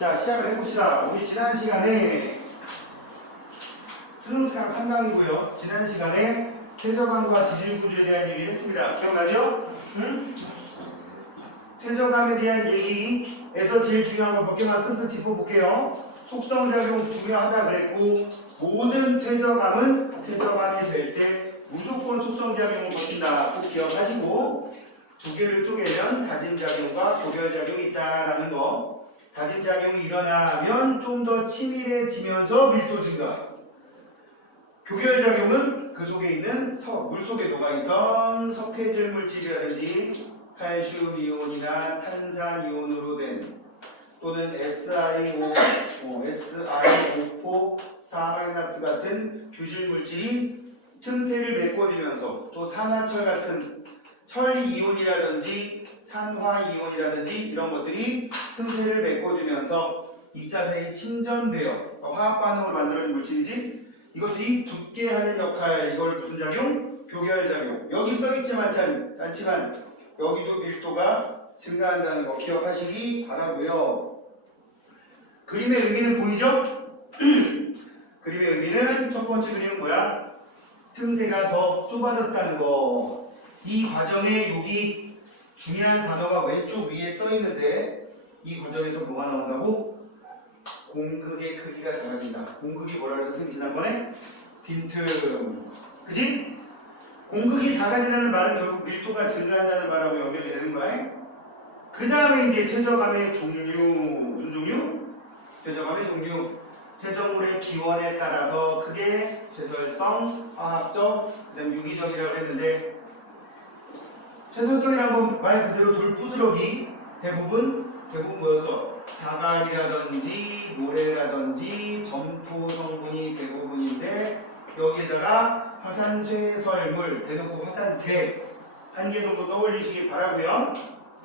자, 시작을 해봅시다. 우리 지난 시간에 수능 3강이고요. 지난 시간에 퇴저감과 지질구조에 대한 얘기를 했습니다. 기억나죠? 응? 퇴저감에 대한 얘기에서 제일 중요한 거 몇 개만 쓱쓱 짚어볼게요. 속성작용 중요하다 그랬고, 모든 퇴저감이 될 때 무조건 속성작용을 거친다. 꼭 기억하시고, 두 개를 쪼개면 다짐작용과 교결작용이 있다라는 거. 다짐작용이 일어나면 좀 더 치밀해지면서 밀도 증가. 교결작용은 그 속에 있는 물 속에 녹아있던 석회질 물질이라든지 칼슘 이온이나 탄산 이온으로 된 또는 SiO4 4- 규질 물질이 틈새를 메꿔주면서 또 산화철 같은 철 이온이라든지 산화 이온이라든지 이런 것들이 틈새를 메꿔주면서 입자선이 침전되어 화학 반응을 만들어준 물질이지. 이것들이 붙게 하는 역할, 이걸 무슨 작용? 교결작용. 여기 써있지만 않지만 여기도 밀도가 증가한다는 거 기억하시기 바라고요. 그림의 의미는 보이죠? 그림의 의미는 첫 번째 그림은 뭐야? 틈새가 더 좁아졌다는 거. 이 과정에 여기 중요한 단어가 왼쪽 위에 써있는데 이 과정에서 뭐가 나온다고? 공극의 크기가 작아진다. 공극이 뭐라 그래서 선생님 지난번에? 빈틈. 그지? 공극이 작아진다는 말은 결국 밀도가 증가한다는 말하고 연결이 되는 거야. 그 다음에 이제 퇴저감의 종류. 무슨 종류? 퇴저감의 종류. 퇴적물의 기원에 따라서 그게 쇠설성, 화학적, 그 다음 유기적이라고 했는데 쇠설성이라는 건 말 그대로 돌부스러기 대부분 뭐였어? 자갈이라든지 모래라든지 점토 성분이 대부분인데 여기에다가 화산쇠설물 대놓고 화산재 한 개 정도 떠올리시기 바라고요.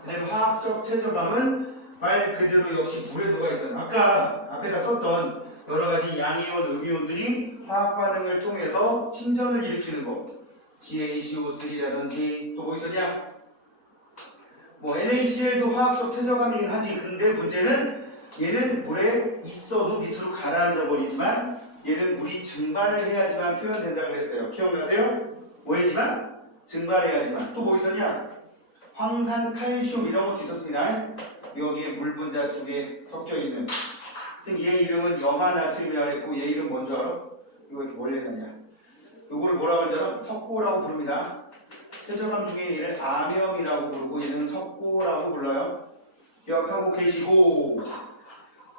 그다음에 화학적 퇴저감은 말 그대로 역시 물에 녹아있던 아까 앞에다 썼던 여러가지 양이온, 음이온들이 화학 반응을 통해서 침전을 일으키는 거. GaCO3라든지 또 뭐 있었냐? 뭐 NaCl도 화학적 퇴저감이긴 하지. 근데 문제는 얘는 물에 있어도 밑으로 가라앉아 버리지만 얘는 물이 증발을 해야지만 표현된다고 했어요. 기억나세요? 뭐 해야지만? 증발해야지만. 또 뭐 있었냐? 황산, 칼슘 이런 것도 있었습니다. 여기에 물 분자 두 개 섞여 있는. 선생님 얘 이름은 염화나트륨이라고 했고 얘 이름 뭔지 알아? 이거 이렇게 멀리 해놨냐? 요거를 뭐라고 하죠? 석고라고 부릅니다. 퇴저감 중에 얘를 암염이라고 부르고 얘는 석고라고 불러요. 기억하고 계시고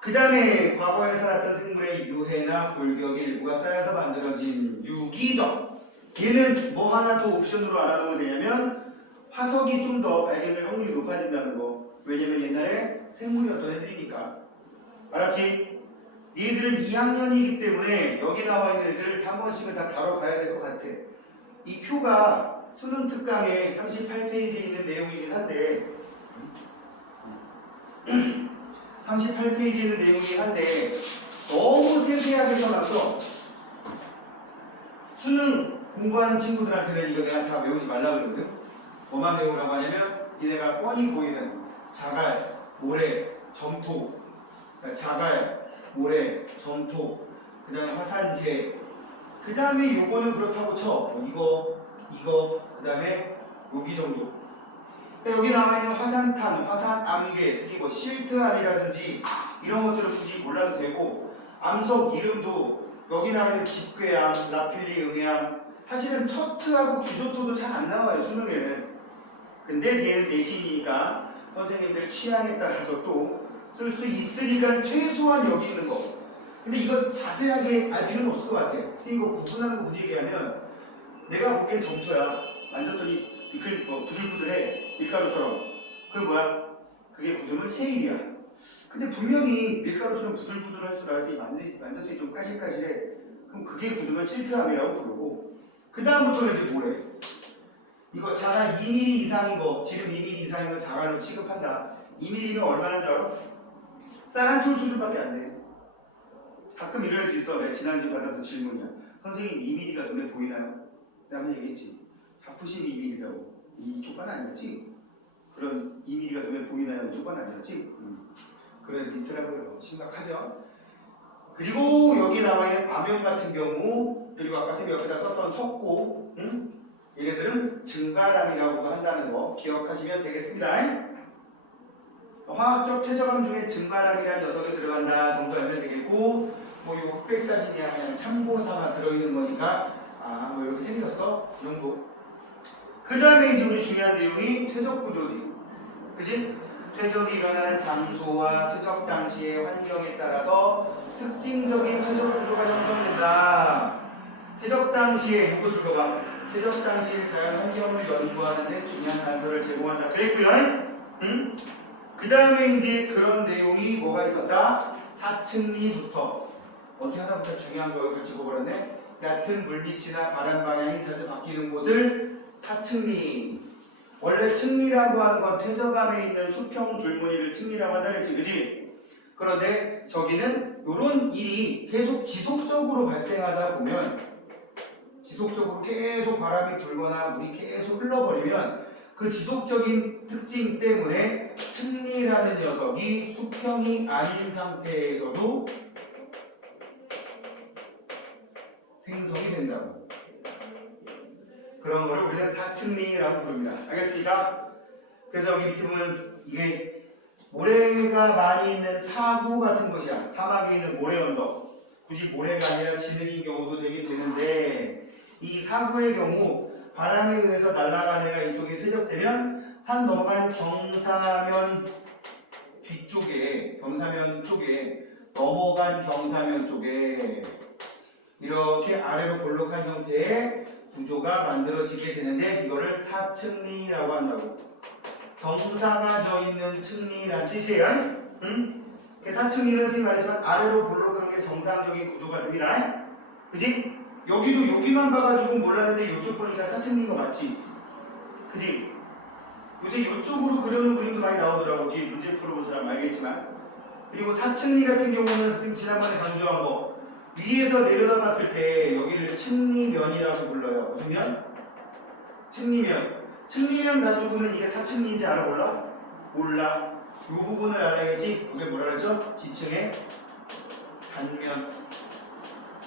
그 다음에 과거에 살았던 생물의 유해나 골격의 일부가 쌓여서 만들어진 유기적. 얘는 뭐 하나 더 옵션으로 알아두면 되냐면 화석이 좀 더 발견될 확률이 높아진다는 거. 왜냐면 옛날에 생물이었던 애들이니까. 알았지? 얘들은 2학년이기 때문에 여기 나와 있는 애들을 한 번씩은 다 다뤄봐야 될 것 같아. 이 표가 수능 특강에 38페이지에 있는 내용이긴 한데 38페이지에 있는 내용이긴 한데 너무 세세하게 써놨어. 수능 공부하는 친구들한테는 이거 내가 다 외우지 말라고 그러거든. 뭐만 외우라고 하냐면 얘네가 뻔히 보이는 자갈, 모래, 점토. 그러니까 자갈, 모래, 점토, 그 다음에 화산재, 그 다음에 요거는 그렇다고 쳐. 이거, 그 다음에 여기 정도. 그러니까 여기 나와 있는 화산탄, 화산암계, 특히 뭐 실트암이라든지 이런 것들을 굳이 몰라도 되고, 암석 이름도 여기 나와 있는 집괴암, 라필리 응해암, 사실은 척트하고 규조토도 잘 안 나와요, 수능에는. 근데 얘는 내신이니까 선생님들 취향에 따라서 또 쓸 수 있으니까 최소한 여기 있는 거. 근데 이거 자세하게 알 필요는 없을 것 같아. 선생님 이거 구분하는 거 굳이 얘기하면 내가 보기엔 점토야. 만졌더니 부들부들해. 밀가루처럼. 그럼 뭐야? 그게 굳으면 세일이야. 근데 분명히 밀가루처럼 부들부들할 줄 알았더니 만졌더니 좀 까실까실해. 그럼 그게 굳으면 실트암이라고 부르고 그 다음부터는 이제 뭐래? 이거 자갈 2mm 이상인 거, 지름 2mm 이상인 거 자갈로 취급한다. 2mm면 얼마나 줄 알아? 쌀 한 톨 수준밖에 안 돼. 가끔 이런 애도 있어. 내가 지난주에 받았던 질문이야. 선생님 2mm가 눈에 보이나요? 내가 한번 얘기했지. 자푸심 2mm라고. 이쪽 반 아니었지? 그런 2mm가 눈에 보이나요? 이쪽 반 아니었지? 그래 밑에 많더라고요. 심각하죠. 그리고 여기 나와 있는 암염 같은 경우, 그리고 아까 쌤이 옆에다 썼던 석고, 얘네들은 증발암이라고 한다는 거 기억하시면 되겠습니다. 화학적 퇴적암 중에 증발암이라는 녀석이 들어간다 정도 알면 되겠고, 뭐 요 흑백 사진이야 그냥 참고 삼아 들어있는 거니까 뭐 이렇게 생겼어 이 정도. 그 다음에 이제 우리 중요한 내용이 퇴적 구조지, 그지? 퇴적이 일어나는 장소와 퇴적 당시의 환경에 따라서 특징적인 퇴적 구조가 형성된다. 퇴적 당시에 이거 줄거봐. 퇴적 당시의 자연 환경을 연구하는 데 중요한 단서를 제공한다. 그랬고요. 응? 그 다음에 이제 그런 내용이 뭐가 있었다? 사층리부터 어떻게 하다 보니까 중요한 걸 같이 읽어버렸네. 얕은 물빛이나 바람 방향이 자주 바뀌는 곳을 사층리. 원래 층리라고 하는 건 퇴적암에 있는 수평 줄무늬를 층리라고 한다 그랬지, 그지? 그런데 저기는 이런 일이 계속 지속적으로 발생하다 보면, 지속적으로 계속 바람이 불거나 물이 계속 흘러버리면 그 지속적인 특징 때문에 층리라는 녀석이 수평이 아닌 상태에서도 생성이 된다고. 그런 거를 우리는 사층리라고 부릅니다. 알겠습니까? 그래서 여기 밑에 보면 이게 모래가 많이 있는 사구 같은 곳이야. 사막에 있는 모래 언덕. 굳이 모래가 아니라 진흙인 경우도 되긴 되는데, 이 사구의 경우 바람에 의해서 날아간 애가 이쪽에 퇴적되면 산 넘어간 경사면 뒤쪽에, 경사면 쪽에, 넘어간 경사면 쪽에 이렇게 아래로 볼록한 형태의 구조가 만들어지게 되는데, 이거를 사층리라고 한다고. 경사가 져 있는 층리란 뜻이에요. 그 사층리는 선생님 말했지만 아래로 볼록한 게 정상적인 구조가 됩니다. 그지? 여기도 여기만 봐가지고 몰랐는데 이쪽 보니까 사층리인 거 맞지? 그지? 요새 이쪽으로 그려놓은 그림도 많이 나오더라고. 뒤에 문제 풀어본 사람 알겠지만. 그리고 사층리 같은 경우는 선생님 지난번에 강조한 거, 위에서 내려다 봤을 때 여기를 층리면이라고 불러요. 무슨 면? 층리면. 층리면 가지고는 이게 사층리인지 알아 몰라? 몰라. 이 부분을 알아야겠지? 이게 뭐라 그랬죠? 지층의 단면.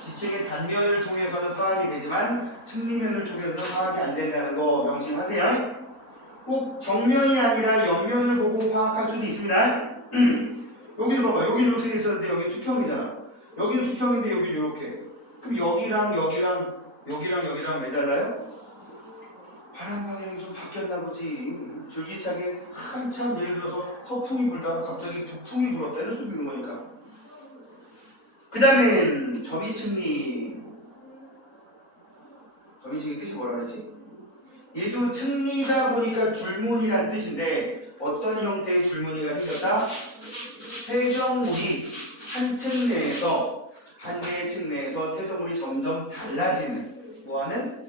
지층의 단면을 통해서는 파악이 되지만 층리면을 통해서는 파악이 안 된다는 거 명심하세요. 꼭 정면이 아니라 옆면을 보고 파악할 수도 있습니다. 여기를 봐봐. 여기 이렇게 돼 있었는데 여기 수평이잖아. 여기는 수평인데 여기 이렇게. 그럼 여기랑 매달라요? 바람 방향이 좀 바뀌었나 보지. 줄기차게 한참 예를 들어서 서풍이 불다가 갑자기 북풍이 불었다 이럴 수도 있는 거니까. 그 다음엔 점이층리. 점이층리 뜻이 뭐라 그랬지? 얘도 층리다 보니까 줄무늬란 뜻인데, 어떤 형태의 줄무늬가 생겼다? 퇴적물이 한 층 내에서, 한 개의 층 내에서 퇴적물이 점점 달라지는, 뭐하는?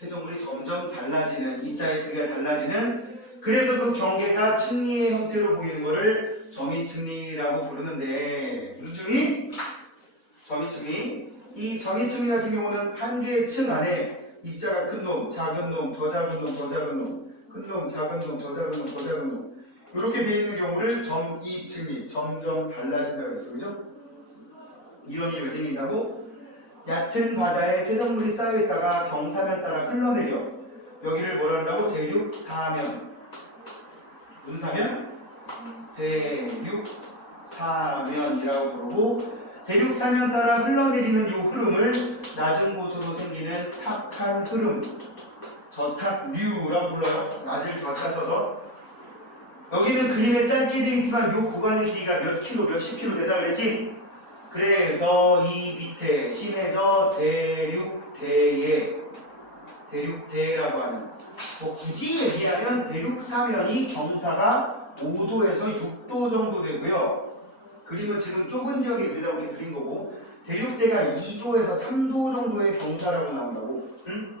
퇴적물이 점점 달라지는, 입자의 크기가 달라지는, 그래서 그 경계가 층리의 형태로 보이는 것을 점이층리라고 부르는데, 무슨 층리? 점이층리. 이 점이층리 같은 경우는 한 개의 층 안에 입자가 큰 놈, 작은 놈, 더 작은 놈, 더 작은 놈, 큰 놈, 작은 놈, 더 작은 놈, 더 작은 놈, 이렇게 되어 있는 경우를 점이층리, 점점 달라진다고 했어. 그죠? 이런 일이 왜 생긴다고? 얕은 바다에 퇴적물이 쌓여있다가 경사면 따라 흘러내려. 여기를 뭐라 한다고? 대륙사면. 무슨 사면? 대륙사면이라고 부르고, 대륙사면 따라 흘러내리는 이 흐름을 낮은 곳으로 생기는 탁한 흐름, 저탁류라고 불러요. 낮을 저타 써서. 여기는 그림에 짧게 되어 있지만 이 구간의 길이가 몇 킬로, 몇십 킬로 된다고 그랬지? 그래서 이 밑에 심해져 대륙대라고 하는, 뭐 굳이 얘기하면 대륙사면이 경사가 5도에서 6도 정도 되고요. 그림은 지금 좁은 지역에 그리다 이렇게 그린 거고, 대륙대가 2도에서 3도 정도의 경사라고 나온다고. 응?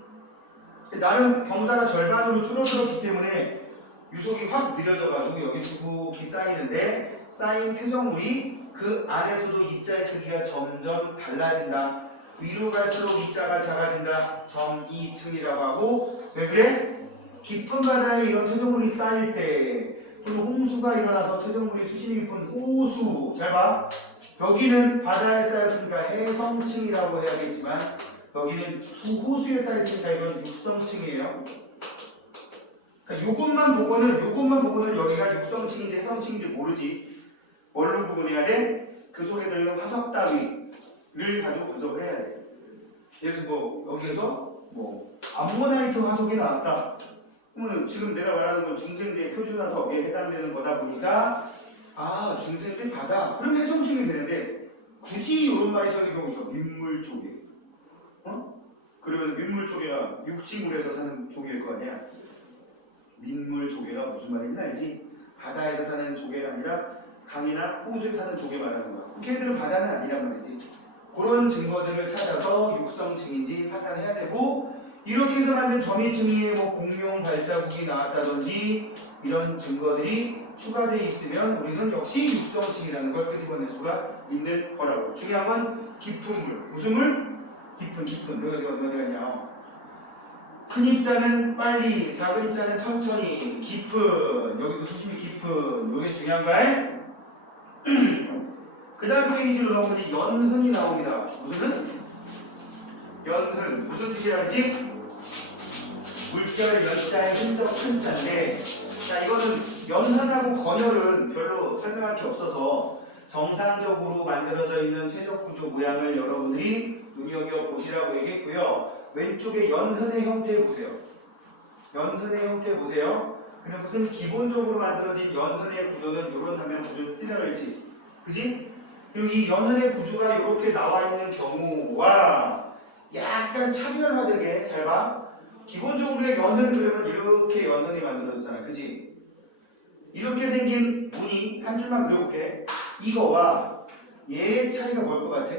나름 경사가 절반으로 줄어들었기 때문에 유속이 확 느려져가지고 여기 수북이 쌓이는데, 쌓인 퇴적물이 그 안에서도 입자의 크기가 점점 달라진다. 위로 갈수록 입자가 작아진다. 점이층이라고 하고, 왜 그래? 깊은 바다에 이런 퇴적물이 쌓일 때 또는 홍수가 일어나서 퇴적물이 수심이 깊은 호수. 잘 봐. 여기는 바다에 쌓였으니까 해성층이라고 해야겠지만 여기는 호수에 쌓였으니까 이건 육성층이에요. 그러니까 요것만 보고는 여기가 육성층인지 해성층인지 모르지. 뭘로 구분해야 돼? 그 속에 들어있는 화석 따위를 가지고 분석을 해야 돼. 예를 들어서 뭐 여기에서 뭐 암모나이트 화석이 나왔다. 그러면 지금 내가 말하는 건 중생대 표준화석에 해당되는 거다 보니까 아 중생대 바다. 그럼 해성층이 되는데 굳이 이런 말이 생길 경우 있어. 민물 조개. 그러면 민물 조개가 육지물에서 사는 조개일 거 아니야. 민물 조개가 무슨 말인지 알지? 바다에서 사는 조개가 아니라 강이나 호수에 사는 조개 말하는 거야. 걔들은 바다는 아니란 말이지. 그런 증거들을 찾아서 육성층인지 판단해야 되고 이렇게 해서 만든 점이층리에 뭐 공룡 발자국이 나왔다든지 이런 증거들이 추가되어 있으면 우리는 역시 육성층이라는 걸 끄집어낼 수가 있는 거라고. 중요한 건 깊은 물. 무슨 물? 깊은. 여기 어디가냐? 큰 입자는 빨리, 작은 입자는 천천히, 깊은. 여기도 수심이 깊은. 이게 중요한 거야. 그 다음 페이지로 넘어가지 연흔이 나옵니다. 무슨 흔? 연흔. 무슨 뜻이라 했지? 물결 연자의 흔적 흔자인데 자 이거는 연흔하고 건열은 별로 설명할 게 없어서 정상적으로 만들어져 있는 퇴적 구조 모양을 여러분들이 눈여겨보시라고 얘기했고요. 왼쪽에 연흔의 형태 보세요. 연흔의 형태 보세요. 그냥 무슨 기본적으로 만들어진 연흔의 구조는 이런 단면 구조를 띠다가 있지. 그지? 그리고 이 연흔의 구조가 이렇게 나와 있는 경우와 약간 차별화되게 잘 봐. 기본적으로 연흔 그러면 이렇게 연흔이 만들어졌잖아. 그지? 이렇게 생긴 무늬 한 줄만 그려볼게. 이거와 얘의 차이가 뭘 것 같아?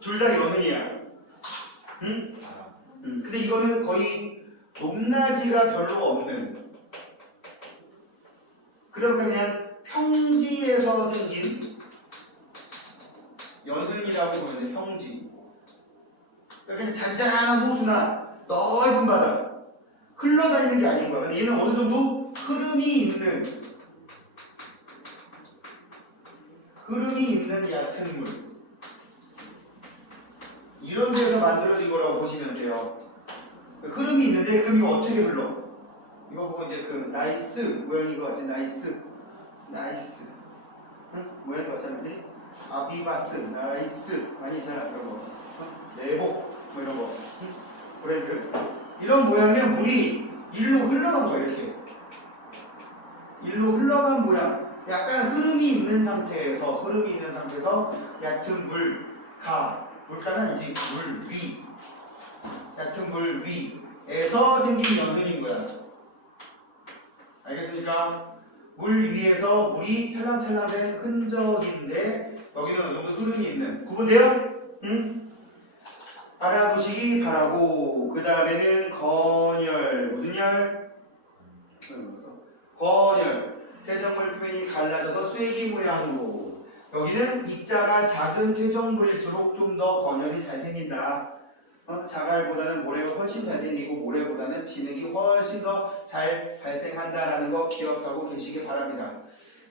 둘 다 연흔이야. 응? 근데 이거는 거의 높낮이가 별로 없는 그러니까 그냥 평지에서 생긴 연흔이라고 보면 돼. 평지. 그러니까 그냥 잔잔한 호수나 넓은 바다 흘러다니는 게 아닌 거야. 근데 얘는 어느 정도 흐름이 있는 얕은 물 이런 데서 만들어진 거라고 보시면 돼요. 흐름이 있는데 그럼 이거 어떻게 흘러? 이거 보고 이제 그 나이스 모양인 것 같지? 나이스 응? 모양인 것 같잖아. 아비바스 나이스 많이 있잖아. 그런 거 내복 뭐 이런 거 응? 브랜드 이런 모양이면 물이 일로 흘러간 거야. 이렇게 일로 흘러간 모양 약간 흐름이 있는 상태에서 얕은 물가는 아니지 물 위 얕은 물 위에서 생긴 연흔인 거야. 알겠습니까? 물 위에서 물이 찰랑찰랑된 흔적인데 여기는 어느 정도 흐름이 있는 구분돼요? 응? 알아보시기 바라고. 그 다음에는 건열 무슨 열? 건열 퇴적물 표면이 갈라져서 쐐기 모양으로 여기는 입자가 작은 퇴적물일수록 좀 더 건열이 잘 생긴다. 자갈보다는 모래가 훨씬 잘 생기고 모래보다는 진흙이 훨씬 더 잘 발생한다라는 거 기억하고 계시기 바랍니다.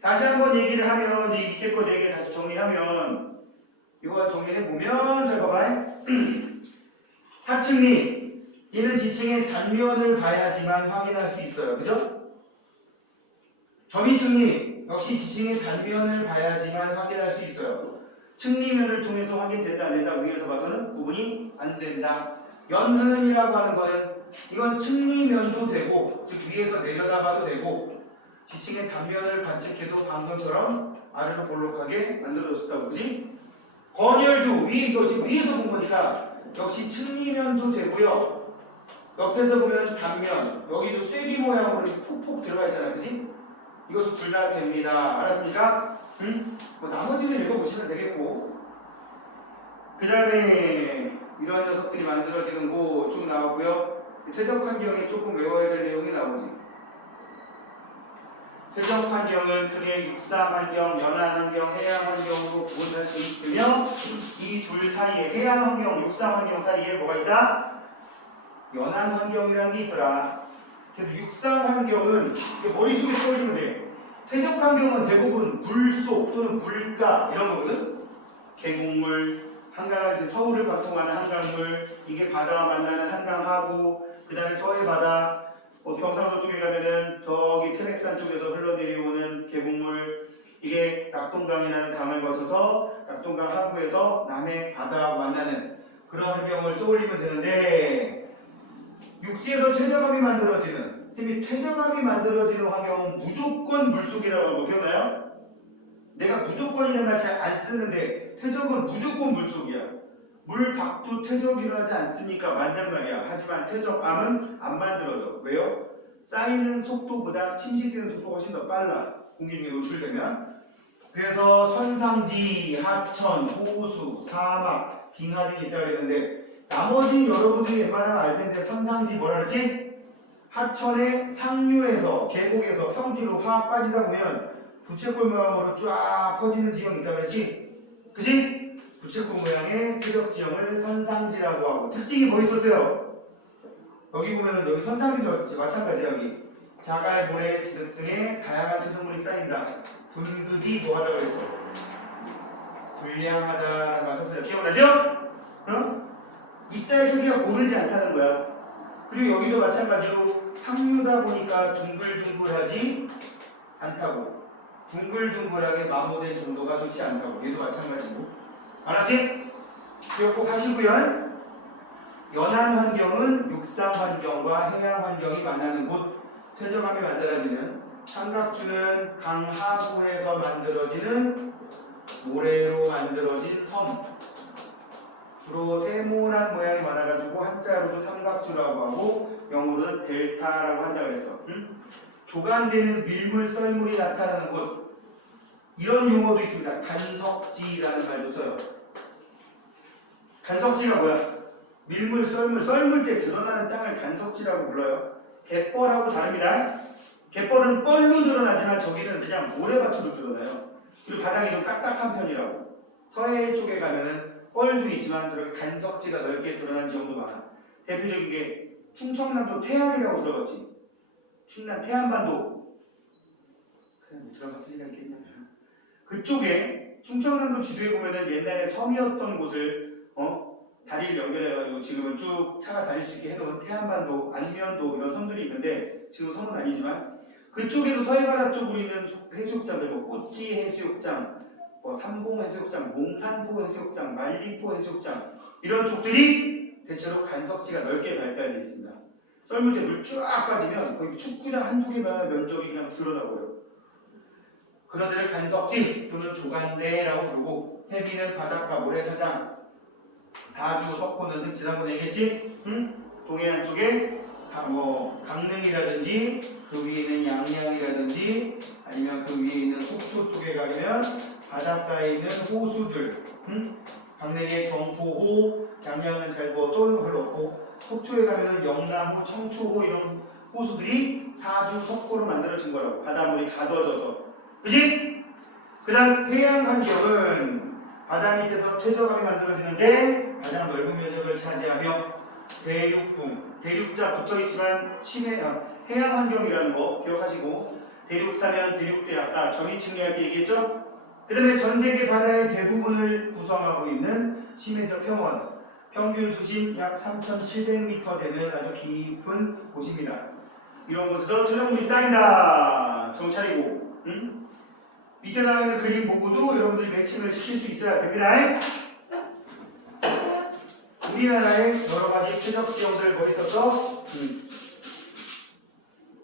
다시 한번 얘기를 하면 이 밑에 거 4개 다시 정리하면 이거 정리해보면 잘 봐봐요. 사층리 얘는 지층의 단면을 봐야지만 확인할 수 있어요. 그죠? 점이층리 역시 지층의 단면을 봐야지만 확인할 수 있어요. 층리면을 통해서 확인된다 안 된다 위에서 봐서는 구분이 안 된다. 연흔이라고 하는 거는 이건 층리면도 되고 즉 위에서 내려다봐도 되고 지층의 단면을 관측해도 방금처럼 아래로 볼록하게 만들어졌다고 그지? 건열도 이거 지금 위에서 본 거니까 역시 층리면도 되고요. 옆에서 보면 단면 여기도 쐐기 모양으로 폭폭 들어가 있잖아. 그지? 이것도 둘 다 됩니다. 알았습니까? 응? 뭐 나머지는 읽어보시면 되겠고 그 다음에 이러한 녀석들이 만들어지는 거 쭉 나왔고요. 퇴적 환경에 조금 외워야 될 내용이 나오지. 퇴적 환경은 크게 육사 환경, 연안 환경, 해양 환경으로 구분할 수 있으며 이 둘 사이에 해양 환경, 육사 환경 사이에 뭐가 있다? 연안 환경이라는 게 있더라. 그래서 육상 환경은 머릿속에 떠올리면 돼. 퇴적 환경은 대부분 불속 또는 불가 이런 거거든. 계곡물, 한강을 서울을 관통하는 한강물, 이게 바다와 만나는 한강하구, 그 다음에 서해 바다, 경상도 쪽에 가면은 저기 태백산 쪽에서 흘러내려오는 계곡물, 이게 낙동강이라는 강을 거쳐서 낙동강 하구에서 남해 바다와 만나는 그런 환경을 떠올리면 되는데, 육지에서 퇴적암이 만들어지는, 퇴적암이 만들어지는 환경은 무조건 물속이라고 하는 거 기억나요? 내가 무조건이라는 말 잘 안 쓰는데 퇴적은 무조건 물속이야. 물 밖도 퇴적이 일어나지 않습니까? 맞는 말이야. 하지만 퇴적암은 안 만들어져. 왜요? 쌓이는 속도보다 침식되는 속도가 훨씬 더 빨라. 공기 중에 노출되면. 그래서 선상지, 하천, 호수, 사막, 빙하들이 있다고 했는데, 나머지는 여러분들이 웬만하면 알 텐데, 선상지 뭐라 그랬지? 하천의 상류에서 계곡에서 평지로 확 빠지다 보면 부채꼴 모양으로 쫙 퍼지는 지형이 있다고 그랬지? 그지? 부채꼴 모양의 퇴적 지형을 선상지라고 하고, 특징이 뭐 있었어요? 여기 보면은 여기 선상지도 마찬가지야. 여기 자갈, 모래, 지득 등의 다양한 퇴적물이 쌓인다. 불급이 뭐하다고 그랬어? 불량하다라는 말 썼어요. 기억나죠? 응? 입자의 크기가 고르지 않다는 거야. 그리고 여기도 마찬가지로 상류다 보니까 둥글둥글하지 않다고. 둥글둥글하게 마모된 정도가 좋지 않다고. 얘도 마찬가지고. 알았지? 기억 꼭 하시고요. 연안 환경은 육상 환경과 해양 환경이 만나는 곳, 퇴적암이 만들어지는, 삼각주는 강 하구에서 만들어지는 모래로 만들어진 섬. 주로 세모난 모양이 많아가지고 한자로도 삼각주라고 하고 영어로는 델타라고 한다고 했어. 조간되는 밀물 썰물이 나타나는 곳. 이런 용어도 있습니다. 간석지라는 말도 써요. 간석지가 뭐야? 밀물, 썰물 때 드러나는 땅을 간석지라고 불러요. 갯벌하고 다릅니다. 갯벌은 뻘로 드러나지만 저기는 그냥 모래밭으로 드러나요. 그리고 바닥이 좀 딱딱한 편이라고. 서해 쪽에 가면은 뻘도 있지만 저렇게 간석지가 넓게 드러난 지형도 많아. 대표적인 게 충청남도 태안이라고 들어봤지? 충남 태안반도. 그냥 뭐 들어봤을 리가 있겠냐. 그쪽에 충청남도 지도에 보면은 옛날에 섬이었던 곳을 다리를 연결해가지고 지금은 쭉 차가 다닐 수 있게 해놓은 태안반도, 안면도 이런 섬들이 있는데 지금 섬은 아니지만 그쪽에서 서해바다 쪽으로 있는 해수욕장들, 뭐 꼬치 해수욕장, 뭐 삼봉 해수욕장, 몽산포 해수욕장, 만리포 해수욕장 이런 쪽들이 대체로 간석지가 넓게 발달되어 있습니다. 썰물 때 물 쫙 빠지면 거의 축구장 한두 개만 면적이 그냥 드러나고요. 그런 데를 간석지 또는 조간대라고 부르고, 해비는 바닷가 모래사장, 사주, 석호는 지난번에 얘기했지? 동해안 쪽에 강릉이라든지 그 위에 있는 양양이라든지 아니면 그 위에 있는 속초 쪽에 가면 바닷가에 있는 호수들, 강릉의 경포호, 양양은 잘 떠오르는 거 별로 없고, 속초에 가면은 영남호, 청초호 이런 호수들이 사주, 석호로 만들어진 거라고. 바닷물이 가둬져서. 그지? 그 다음 해양 환경은 바다 밑에서 퇴적암이 만들어지는데 가장 넓은 면적을 차지하며 대륙붕, 대륙자 붙어있지만 해양 환경이라는 거 기억하시고, 대륙사면, 대륙대 아까 정의측량할 때 얘기했죠? 그 다음에 전세계 바다의 대부분을 구성하고 있는 심해적 평원, 평균 수심 약 3,700m 되는 아주 깊은 곳입니다. 이런 곳에서 퇴적물이 쌓인다. 정찰이고, 밑에 나와 있는 그림 보고도 여러분들이 매칭을 시킬 수 있어야 됩니다. 우리나라의 여러가지 퇴적지형들 뭐 있었어?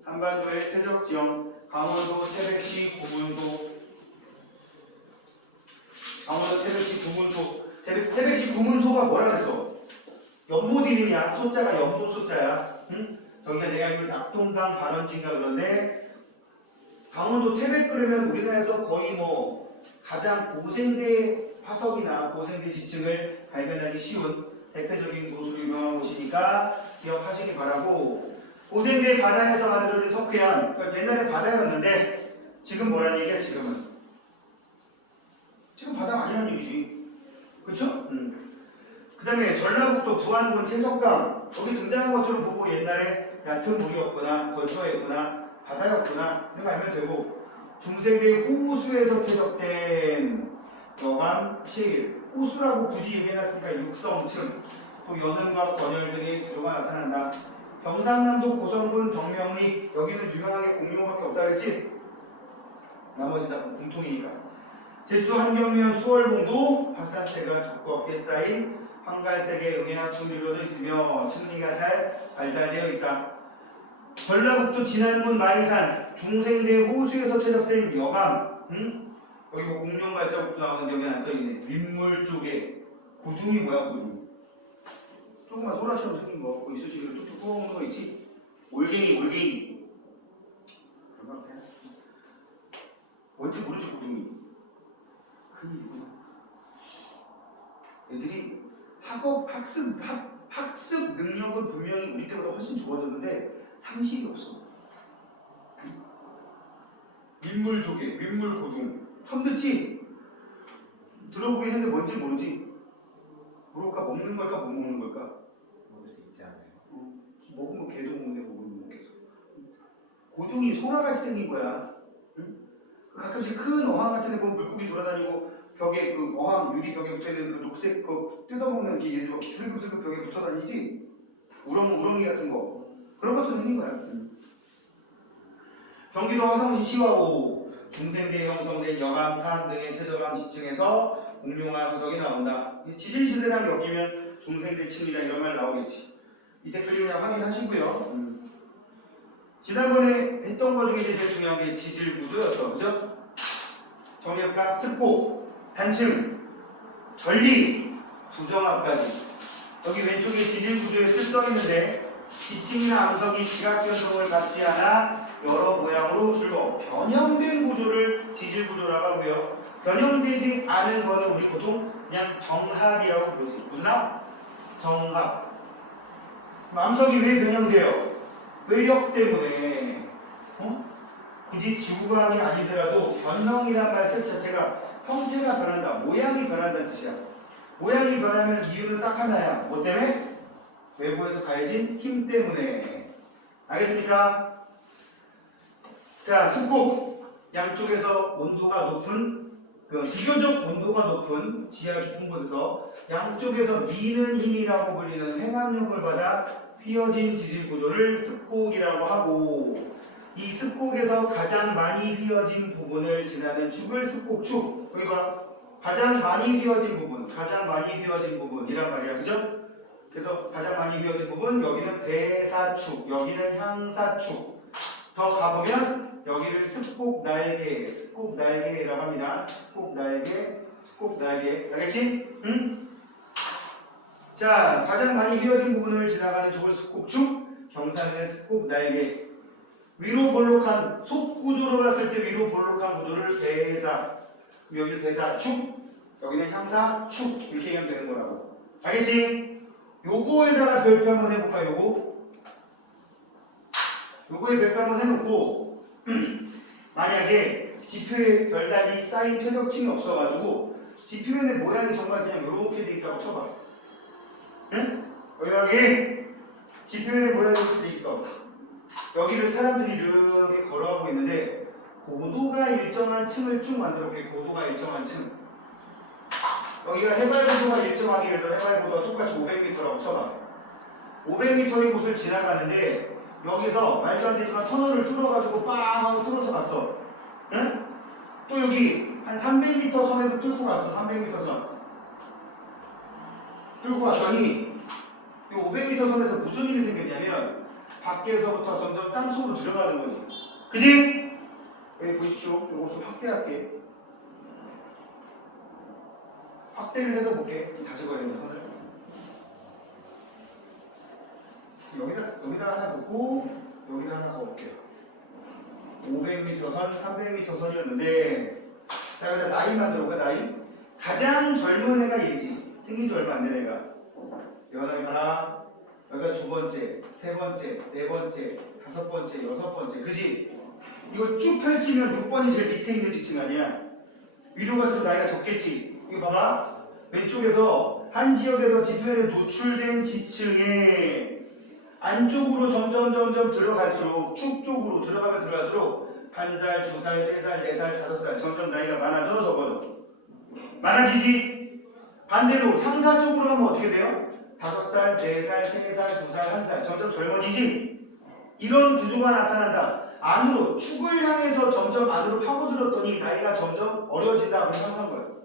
한반도의 퇴적지형, 강원도 태백시 구문소, 강원도 태백시 구문소. 태백시 구문소가 뭐라 그랬어? 연못 이름이야. 소자가 연못 소자야. 저기가 내가 알기로 낙동강 발원지인가 그런데, 강원도 태백 그러면 우리나라에서 거의 가장 고생대 화석이나 고생대 지층을 발견하기 쉬운 대표적인 곳으로 유명한 곳이니까 기억하시기 바라고. 고생대 바다에서 만들어진 석회암, 그러니까 옛날에 바다였는데 지금 뭐라는 얘기야? 지금 바다가 아니라는 얘기지. 그쵸? 그 다음에 전라북도 부안군 채석강, 여기 등장한 것들을 보고 옛날에 얕은 물이었거나 거처였거나 바다였거나 이런 거 알면 되고 중생대 호수에서 퇴적된 여감, 시일 호수라고 굳이 얘기해놨으니까 육성층 또 연흥과 권열 등의 구조가 나타난다. 경상남도 고성군 덕명리 여기는 유명하게 공룡밖에 없다 그랬지? 나머지 다 공통이니까. 제주도 한경면 수월봉도 화산재가 두껍게 쌓인 황갈색의 응해학층 이루어져 있으며 층리가 잘 발달되어 있다. 전라북도 진안군 마이산 중생대 호수에서 퇴적된 여감 여기 뭐 공룡 발자국도 나오는데 여기 안 써있네. 민물 쪽에 고둥이 뭐야 고둥이 조그만 소라처럼 생긴 거 거기 수식으로 쭉쭉 뽑아먹는 거 있지? 올갱이 그런 거 뭔지 모르지 고둥이 큰일이구나. 애들이 학습 능력은 분명히 우리 때보다 훨씬 좋아졌는데 상식이 없어. 민물조개, 민물고둥 처음 듣지? 들어보긴 했는데 뭔지 모르지? 물어볼까? 먹는 걸까? 못 먹는 걸까? 먹을 수 있지 않아요? 먹으면 개도 먹는데 먹으면 먹겠어. 고둥이 소라같이 생긴 거야. 응? 가끔씩 큰 어항 같은 데 보면 물고기 돌아다니고 벽에 그 어항 유리 벽에 붙어있는 그 녹색 거 뜯어먹는 게 얘들 막 슬금슬금 벽에 붙어다니지? 우렁이 같은 거 그런 것처럼 생긴 거야. 경기도 화성시 시와호 중생대에 형성된 여감, 산 등의 퇴적암 지층에서 공룡한 화석이 나온다. 지질시대랑 엮이면 중생대 층이다 이런 말 나오겠지. 이때 틀린 그냥 확인하시고요. 지난번에 했던 거 중에 제일 중요한 게 지질 구조였어. 그죠? 정력각, 습곡, 단층, 전리, 부정합까지. 여기 왼쪽에 지질 구조에 쓸써 있는데 지층이나 암석이 지각 변동을 갖지 않아 여러 모양으로 줄거 변형된 구조를 지질 구조라고 하고요. 변형되지 않은 거는 우리 보통 그냥 정합이라고 부르지. 무슨 합? 정합. 암석이 왜 변형돼요? 외력 때문에. 굳이 지구광이 아니더라도 변형이란 말 뜻 자체가 형태가 변한다, 모양이 변한다는 뜻이야. 모양이 변하면 이유는 딱 하나야. 뭐 때문에? 외부에서 가해진 힘 때문에. 알겠습니까? 자, 습곡. 양쪽에서 온도가 높은, 비교적 온도가 높은 지하 깊은 곳에서 양쪽에서 미는 힘이라고 불리는 횡압력을 받아 휘어진 지질 구조를 습곡이라고 하고, 이 습곡에서 가장 많이 휘어진 부분을 지나는 축을 습곡축. 여기 봐. 가장 많이 휘어진 부분이란 말이야. 그죠? 그래서 가장 많이 휘어진 부분, 여기는 배사축, 여기는 향사축. 더 가보면 여기를 습곡날개라고 합니다. 습곡날개. 알겠지? 응? 자, 가장 많이 휘어진 부분을 지나가는 쪽을 습곡축, 경사는 습곡날개. 위로 볼록한, 속구조로 봤을 때 위로 볼록한 구조를 배사, 여기를 배사축, 여기는 향사축, 이렇게 얘기하면 되는 거라고. 알겠지? 요거에다가 별표 한번 해볼까, 요거에 별표 한번 해놓고, 만약에 지표에 별다리 쌓인 퇴적층이 없어가지고, 지표면의 모양이 정말 그냥 요렇게 돼 있다고 쳐봐. 응? 여기 지표면의 모양이 이렇게 돼 있어. 여기를 사람들이 이렇게 걸어가고 있는데 고도가 일정한 층을 쭉 만들어볼게. 고도가 일정한 층. 여기가 해발 고도가 일정하게 예를 들어 해발 고도가 똑같이 500m라고 쳐봐. 500m의 곳을 지나가는데 여기서 말도 안 되지만 터널을 뚫어가지고 빵 하고 뚫어서 갔어. 응? 또 여기 한 300m 선에도 뚫고 갔어. 300m 선. 뚫고 갔더니 이 500m 선에서 무슨 일이 생겼냐면 밖에서부터 점점 땅속으로 들어가는 거지. 그지? 여기 보십시오. 이거 좀 확대할게. 확대를 해서 볼게. 다시 봐야 된다, 선을. 여기다 하나 긋고, 여기다 하나 가볼게요. 500m 선, 300m 선이었는데, 자, 여기다 나이 만들어볼까, 나이? 가장 젊은 애가 얘지. 생긴 지 얼마 안 된 애가. 여기 봐라. 여기가 두 번째, 세 번째, 네 번째, 다섯 번째, 여섯 번째. 그지? 이거 쭉 펼치면 6번이 제일 밑에 있는 지층 아니야? 위로 갈수록 나이가 적겠지? 이거 봐봐. 왼쪽에서 한 지역에서 지표에 노출된 지층에 안쪽으로 점점 들어갈수록 축 쪽으로 들어가면 들어갈수록 1살, 2살, 3살, 4살, 5살 점점 나이가 많아져 적어져. 많아지지. 반대로 향사 쪽으로 가면 어떻게 돼요? 5살, 4살, 3살, 2살, 1살 점점 젊어지지. 이런 구조가 나타난다. 안으로 축을 향해서 점점 안으로 파고들었더니 나이가 점점 어려진다. 그런 상상한 거예요.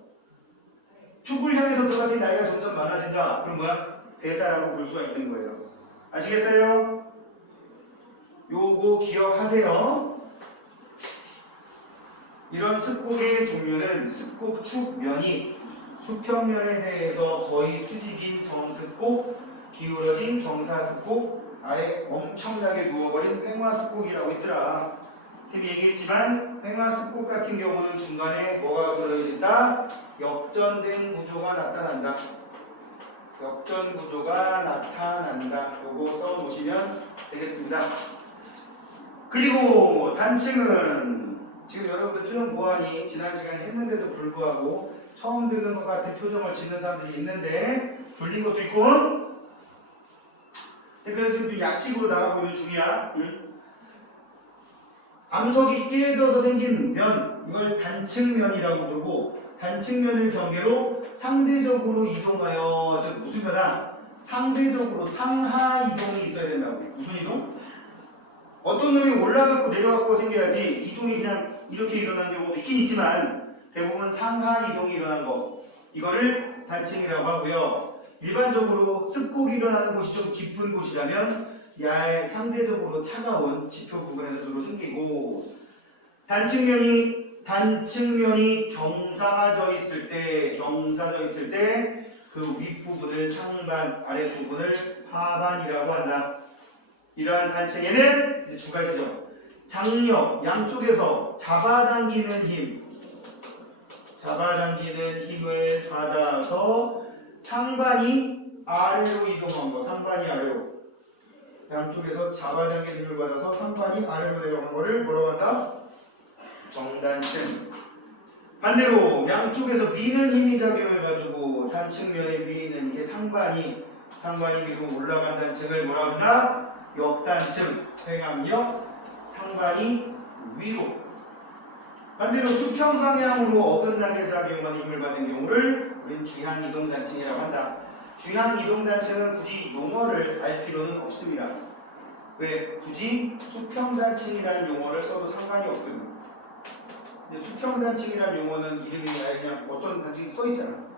축을 향해서 들어갔더니 나이가 점점 많아진다. 그럼 뭐야? 배사라고 볼 수가 있는 거예요. 아시겠어요? 요거 기억하세요. 이런 습곡의 종류는 습곡축면이 수평면에 대해서 거의 수직인 정습곡, 기울어진 경사습곡, 아예 엄청나게 누워버린 횡화습곡이라고 있더라. 쌤이 얘기했지만 횡화습곡 같은 경우는 중간에 뭐가 들어있다? 역전된 구조가 나타난다. 역전 구조가 나타난다. 요거 써놓으시면 되겠습니다. 그리고 단층은 지금 여러분들 표정 보완이 지난 시간에 했는데도 불구하고 처음 듣는 것 같은 표정을 짓는 사람들이 있는데 불린 것도 있고 그래서 지금 약식으로 나가고 있는 중이야. 암석이 깨져서 생긴 면, 이걸 단층면이라고 부르고 단층면을 경계로 상대적으로 이동하여, 즉 무슨 면아? 상대적으로 상하 이동이 있어야 된다고. 무슨 이동? 어떤 놈이 올라가고 내려가고 생겨야지 이동이 그냥 이렇게 일어나는 경우도 있긴 있지만 대부분 상하 이동이 일어나는 거, 이거를 단층이라고 하고요. 일반적으로 습곡이 일어나는 곳이 좀 깊은 곳이라면 야에 상대적으로 차가운 지표 부분에서 주로 생기고, 단층면이 경사져 있을 때 그 윗부분을 상반, 아랫부분을 하반이라고 한다. 이러한 단층에는 두 가지죠. 장력, 양쪽에서 잡아당기는 힘을 받아서 상반이 아래로 이동한 거, 상반이 아래로. 양쪽에서 잡아당기는 힘을 받아서 상반이 아래로 내려가는 거를 뭐라고 한다? 정단층. 반대로 양쪽에서 미는 힘이 작용해가지고 단층면에 미는 게 상반이 위로 올라간다는 층을 뭐라고 한다? 역단층. 횡압력, 상반이 위로. 반대로 수평 방향으로 어긋나게 작용하는 힘을 받는 경우를 우리는 주향이동단층이라고 한다. 주향이동단층은 굳이 용어를 알 필요는 없습니다. 왜? 굳이 수평단층이라는 용어를 써도 상관이 없거든요. 근데 수평단층이라는 용어는 이름이 그냥 어떤 단층이 써있잖아.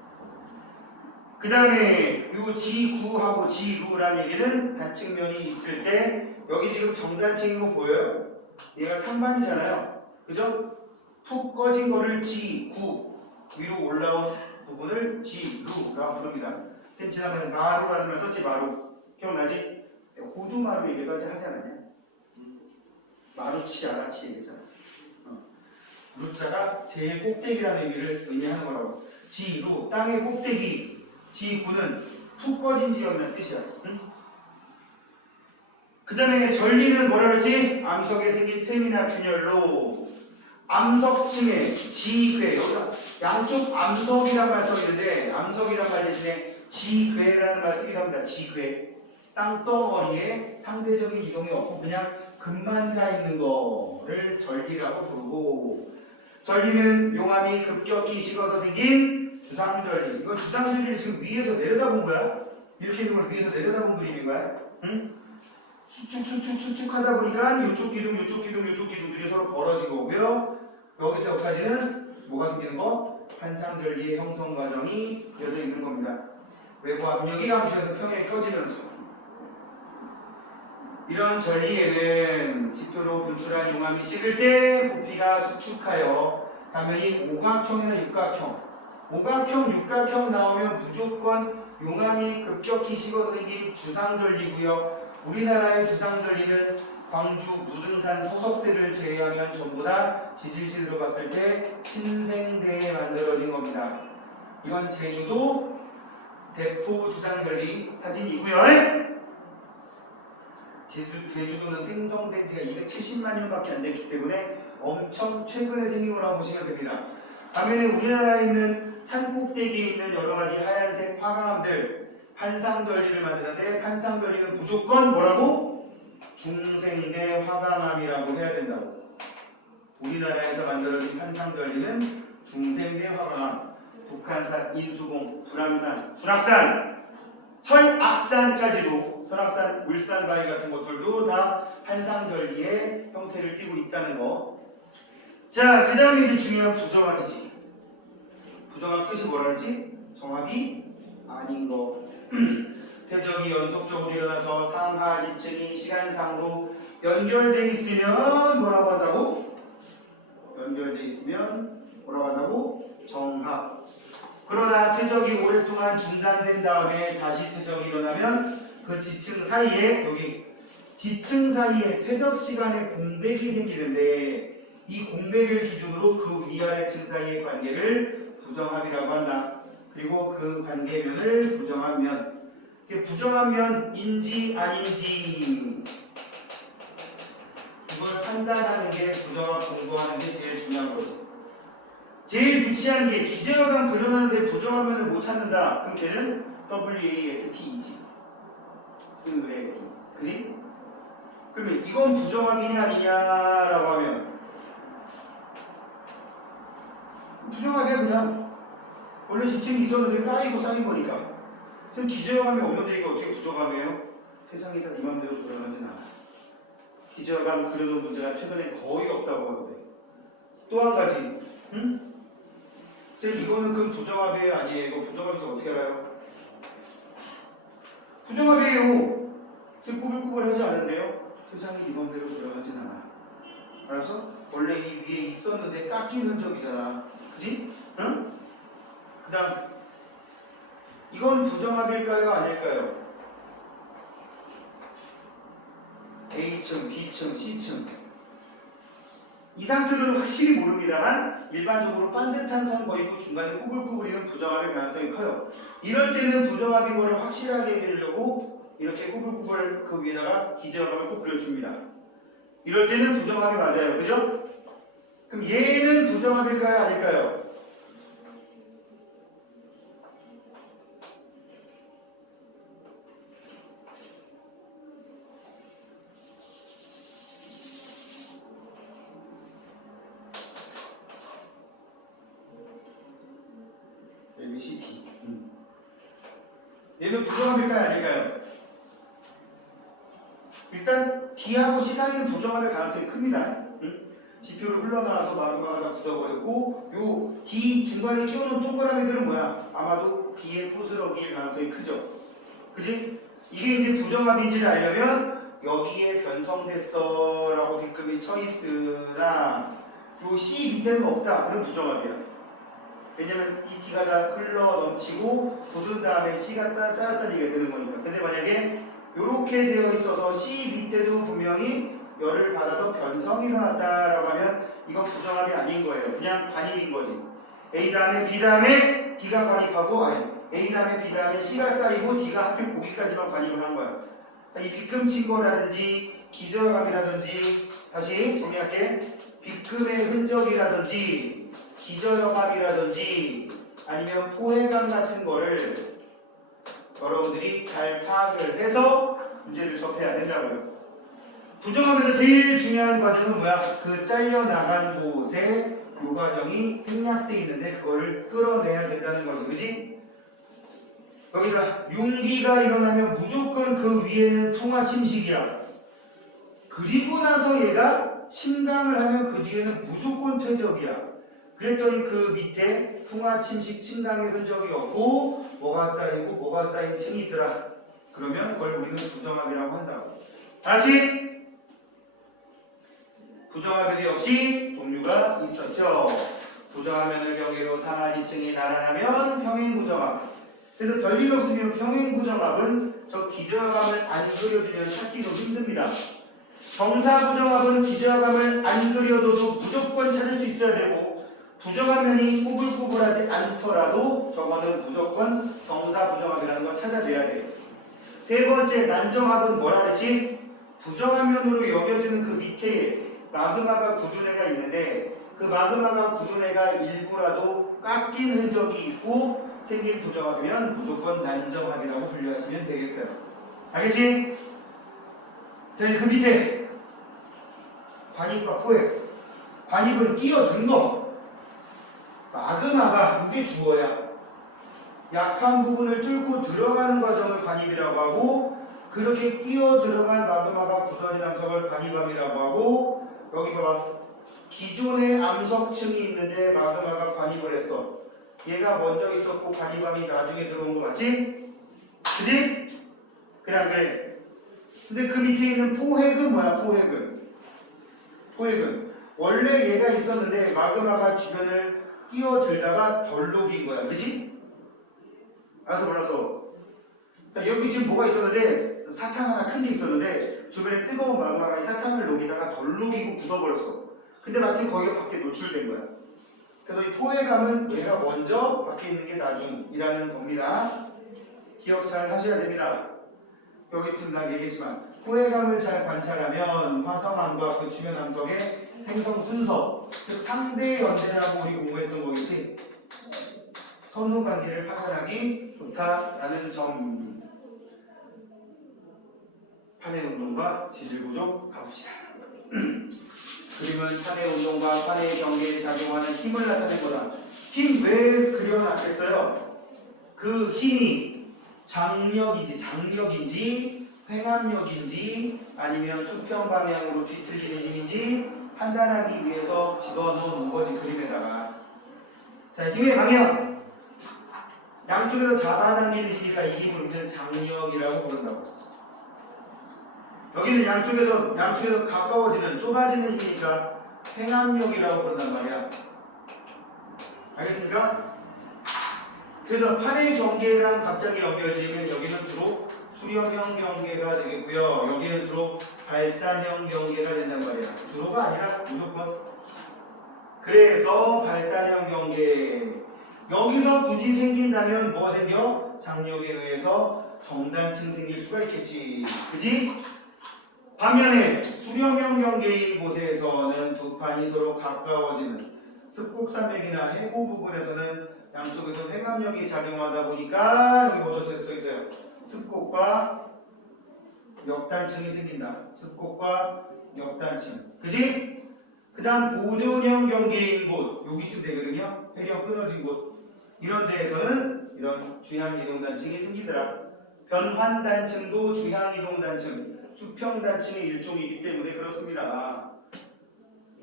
그 다음에 이 G9하고 G6라는 얘기는 단층면이 있을 때 여기 지금 정단층인 거 보여요? 얘가 상반이잖아요. 그죠? 푹 꺼진 거를 G9, 위로 올라온 부분을 G루라고 부릅니다. 쌤 지난번에 마루라는 말 썼지. 마루 기억나지? 호두마루 얘기까지 하지 않았냐? 마루치 아라치 얘기잖아. 루자가 제일 꼭대기라는 의미하는 거라고. G루, 땅의 꼭대기. G9는 푹 꺼진 지역이라는 뜻이야. 그 다음에 전리는 뭐라 그랬지? 암석에 생긴 틈이나 균열로 암석층에 지괴, 양쪽 암석이란 말 써있는데 암석이란 말 대신에 지괴라는 말 쓰기도 합니다. 지괴. 땅덩어리에 상대적인 이동이 없고 그냥 금만 가 있는 거를 전리라고 부르고, 전리는 용암이 급격히 식어서 생긴 주상전리. 이건 주상전리를 지금 위에서 내려다본 거야. 이렇게 있는 걸 위에서 내려다본 그림인 거야. 응? 수축 하다 보니까 이쪽 기둥들이 서로 벌어지고 오고요. 여기서 여기까지는 뭐가 생기는 거? 한상전리의 형성 과정이 그려져 있는 겁니다. 외부 압력이 감소해서 평형이 꺼지면서. 이런 전리에는 지표로 분출한 용암이 식을 때 부피가 수축하여 당연히 오각형이나 육각형, 육각형 나오면 무조건 용암이 급격히 식어서 생긴 주상전리고요. 우리나라의 주상전리는 광주 무등산 소석대를 제외하면 전부 다 지질시대로 봤을 때 신생대에 만들어진 겁니다. 이건 제주도 대포 주상전리 사진이고요. 제주도는 생성된 지가 270만 년밖에 안 됐기 때문에 엄청 최근에 생긴 거라고 보시면 됩니다. 반면에 우리나라에 있는 산 꼭대기에 있는 여러 가지 하얀색 화강암들 판상절리를 만드는데 판상절리는 무조건 뭐라고? 중생대 화강암이라고 해야 된다고. 우리나라에서 만들어진 판상절리는 중생대 화강암. 북한산, 인수봉, 불암산, 수락산, 설악산까지도 설악산, 울산바위 같은 것들도 다 판상절리의 형태를 띠고 있다는 거. 자, 그 다음에 이제 중요한 부정합이지. 부정합 뜻이 뭐라 그러지? 정합이 아닌 거. 태적이 연속적으로 일어나서 상하지층이 시간상으로 연결돼 있으면 뭐라고 한다고? 연결돼 있으면 뭐라고 한다고? 정합. 그러나 퇴적이 오랫동안 중단된 다음에 다시 퇴적이 일어나면 그 지층 사이에 여기 지층 사이에 퇴적 시간에 공백이 생기는데 이 공백을 기준으로 그 위아래 층 사이의 관계를 부정합이라고 한다. 그리고 그 관계면을 부정한 면. 부정한 면인지 아닌지 이걸 판단하는 게 부정합 공부하는 게 제일 중요한 거죠. 제일 유치한 게 기저여감 그려놨는데 부정하면을 못 찾는다. 그럼 걔는 WAST이지. 쓰레기. 그지? 그러면 이건 부정합이냐 아니냐라고 하면 부정합이야 그냥. 원래 지층이 있었는데 까이고 쌓인 거니까. 그럼 기저여감이 없는데 이거 어떻게 부정함이에요? 세상이 다 네 맘대로 돌아가진 않아. 기저여감 그려놓은 문제가 최근에 거의 없다고 하도 돼. 또 한 가지. 응? 쌤 이거는 그럼 부정합이에요? 아니에요? 이거 부정합인지 어떻게 알아요? 부정합이에요. 되게 꾸불꾸불하지 않은데요? 세상이 네 맘대로 돌아가진 않아. 알았어? 원래 이 위에 있었는데 깎인 흔적이잖아. 그지? 응? 그 다음 이건 부정합일까요? 아닐까요? A층, B층, C층 이 상태로는 확실히 모릅니다만 일반적으로 반듯한 선 거있고 중간에 꾸불꾸불이는 부정합일 가능성이 커요. 이럴 때는 부정합인 거를 확실하게 해주려고 이렇게 꾸불꾸불 그 위에다가 기저여감을 꼭 그려줍니다. 이럴 때는 부정합이 맞아요. 그죠? 그럼 얘는 부정합일까요? 아닐까요? ABCD. 얘는 부정합일까요? 아닐까요? 일단 D하고 C 사이는 부정합일 가능성이 큽니다. 지표를 흘러나와서 마그마가 다 굳어버렸고 요 D 중간에 끼워놓은 동그라미들은 뭐야? 아마도 B의 부스러기일 가능성이 크죠. 그지? 이게 이제 부정합인지를 알려면 여기에 변성됐어 라고 뒷금이 쳐있으나 요 C 밑에는 없다. 그럼 부정합이야. 왜냐면 이 D가 다 흘러 넘치고 굳은 다음에 C가 다 쌓였다는 얘기가 되는 거니까. 근데 만약에 이렇게 되어 있어서 C 밑에도 분명히 열을 받아서 변성이 일어났다라고 하면 이건 부정합이 아닌 거예요. 그냥 관입인 거지. A 다음에 B 다음에 D가 관입하고 아니 A 다음에 B 다음에 C가 쌓이고 D가 하필 거기까지만 관입을 한 거야. 이 빗금 거라든지 기저여감이라든지 다시 정리할게. 빗금의 흔적이라든지 기저여감이라든지 아니면 포획감 같은 거를 여러분들이 잘 파악을 해서 문제를 접해야 된다고요. 부정하면서 제일 중요한 과정은 뭐야? 그 잘려나간 곳에 요 과정이 생략되어 있는데 그거를 끌어내야 된다는 거지. 그지? 여기다 융기가 일어나면 무조건 그 위에는 풍화 침식이야. 그리고 나서 얘가 침강을 하면 그 뒤에는 무조건 퇴적이야. 그랬더니 그 밑에 풍화 침식 침강의 흔적이 없고 뭐가 쌓이고 뭐가 쌓인 층이 있더라. 그러면 그걸 우리는 부정합이라고 한다고. 다시 부정합에도 역시 종류가 있었죠. 부정하면을 경계로 상하지층이 나란하면 평행부정합. 그래서 별일 없으면 평행부정합은 저 기저감을 안 그려주면 찾기도 힘듭니다. 정사부정합은 기저감을 안 그려줘도 무조건 찾을 수 있어야 되고 부정한 면이 꾸불꾸불하지 않더라도 저거는 무조건 정사부정합이라는 걸 찾아내야 돼요. 세 번째 난정합은 뭐라 그랬지? 부정한 면으로 여겨지는 그 밑에 마그마가 굳은 애가 있는데 그 마그마가 굳은 애가 일부라도 깎인 흔적이 있고 생긴 부정합이면 무조건 난정합이라고 분류하시면 되겠어요. 알겠지? 자, 그 밑에 관입과 포획. 관입은 끼어든 거. 마그마가 이게 주어야. 약한 부분을 뚫고 들어가는 과정을 관입이라고 하고, 그렇게 끼어 들어간 마그마가 굳어진 암석을 관입암이라고 하고, 여기 봐봐. 기존에 암석층이 있는데 마그마가 관입을 했어. 얘가 먼저 있었고 관입암이 나중에 들어온 거 맞지? 그지? 그래 안 그래? 근데 그 밑에 있는 포획은 뭐야? 포획은 원래 얘가 있었는데 마그마가 주변을 끼어들다가 덜 녹인 거야. 그지? 알았어 몰랐어? 그러니까 여기 지금 뭐가 있었는데 사탕 하나 큰 게 있었는데 주변에 뜨거운 마그마가 이 사탕을 녹이다가 덜 녹이고 굳어버렸어. 근데 마침 거기가 밖에 노출된 거야. 그래서 이 포획감은 얘가 먼저 밖에 있는 게 나중이라는 겁니다. 기억 잘 하셔야 됩니다. 여기쯤 나 얘기했지만 포획감을 잘 관찰하면 화성암과 그 주변 암석의 생성 순서, 즉 상대 연대라고 우리 공부했던 거겠지. 선후 관계를 파악하기 좋다라는 점. 판의 운동과 지질 구조 가봅시다. 그림은 판의 운동과 판의 경계에 작용하는 힘을 나타낸 거다. 힘 왜 그려놨겠어요? 그 힘이 장력인지 횡압력인지 아니면 수평 방향으로 뒤틀리는 힘인지 판단하기 위해서 집어넣은 거지 그림에다가. 자, 힘의 방향. 양쪽에서 잡아당기는 힘이니까 이 힘을 우리는 장력이라고 부른다고. 여기는 양쪽에서 가까워지는 좁아지는 힘이니까 횡압력이라고 부른단 말이야. 알겠습니까? 그래서 판의 경계랑 갑자기 연결지으면 여기는 주로 수렴형 경계가 되겠고요. 여기는 주로 발산형 경계가 된단 말이야. 주로가 아니라 무조건. 그래서 발산형 경계. 여기서 굳이 생긴다면 뭐가 생겨? 장력에 의해서 정단층 생길 수가 있겠지. 그지? 반면에 수렴형 경계인 곳에서는 두 판이 서로 가까워지는 습곡산맥이나 해고 부분에서는 양쪽에서 횡압력이 작용하다 보니까 여기 뭐도 써 있어요. 습곡과 역단층이 생긴다. 습곡과 역단층. 그지? 그 다음 보존형 경계인 곳 여기쯤 되거든요. 해력 끊어진 곳. 이런 데에서는 이런 주향이동단층이 생기더라. 변환단층도 주향이동단층, 수평단층의 일종이기 때문에 그렇습니다.